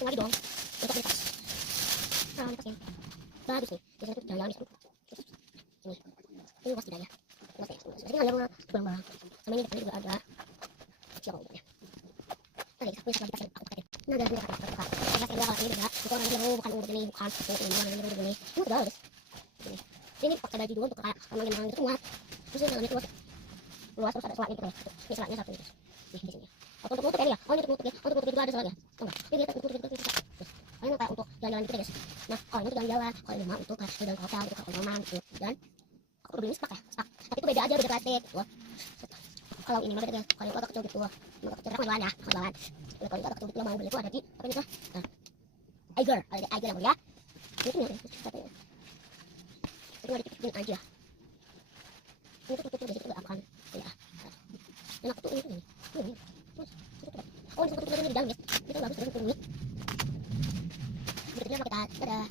satu lagi dong untuk di tas. Nah, ini tasnya bagus nih. Biasanya tuh jalan-jalan di situ. Ini luas tidak ya? Luas ya. Ini ada barang-barang. Sama ini depannya juga ada. Siapa uangnya? Oke, kita punya lagi tas yang aku pakai. Nah, ada dua pakai. Tas kedua kalau ini juga. Itu orang bilang bukan urut ini, bukan ini begini. Ini udah bagus. Ini pakai baju dulu untuk kayak orang gitu muat. Terus ini dalamnya luas terus ada selatnya gitu ya. Ini selatnya satu ini. Nih di sini. Atau untuk nutup ya? Oh ini untuk nutup ya. Oh untuk nutup juga ada selatnya. Oh enggak. Ini kita untuk nutup gitu. Ini kayak untuk jalan-jalan gitu guys. Nah kalau ini untuk jalan-jalan, kalau ini mah untuk kayak jalan ke hotel, gitu, ke rumah gitu. Dan aku udah beli sepak ya, sepak. Tapi itu beda aja, beda plastik gitu. Kalau ini mah beda guys. Kalau itu agak kecil gitu. Agak kecil aku jualan ya, aku jualan. Kalau itu agak kecil gitu mau beli itu ada di apa itu? Nah, Eiger, ada di Eiger yang mulia. Ini tuh katanya. Itu ada dipikir aja. Ini tuh tutup biasa itu akan ya. Dan aku tuh ini. Oh ini tutup di dalam guys. Itu bagus banget ini. Berikutnya pakai tas. Dadah.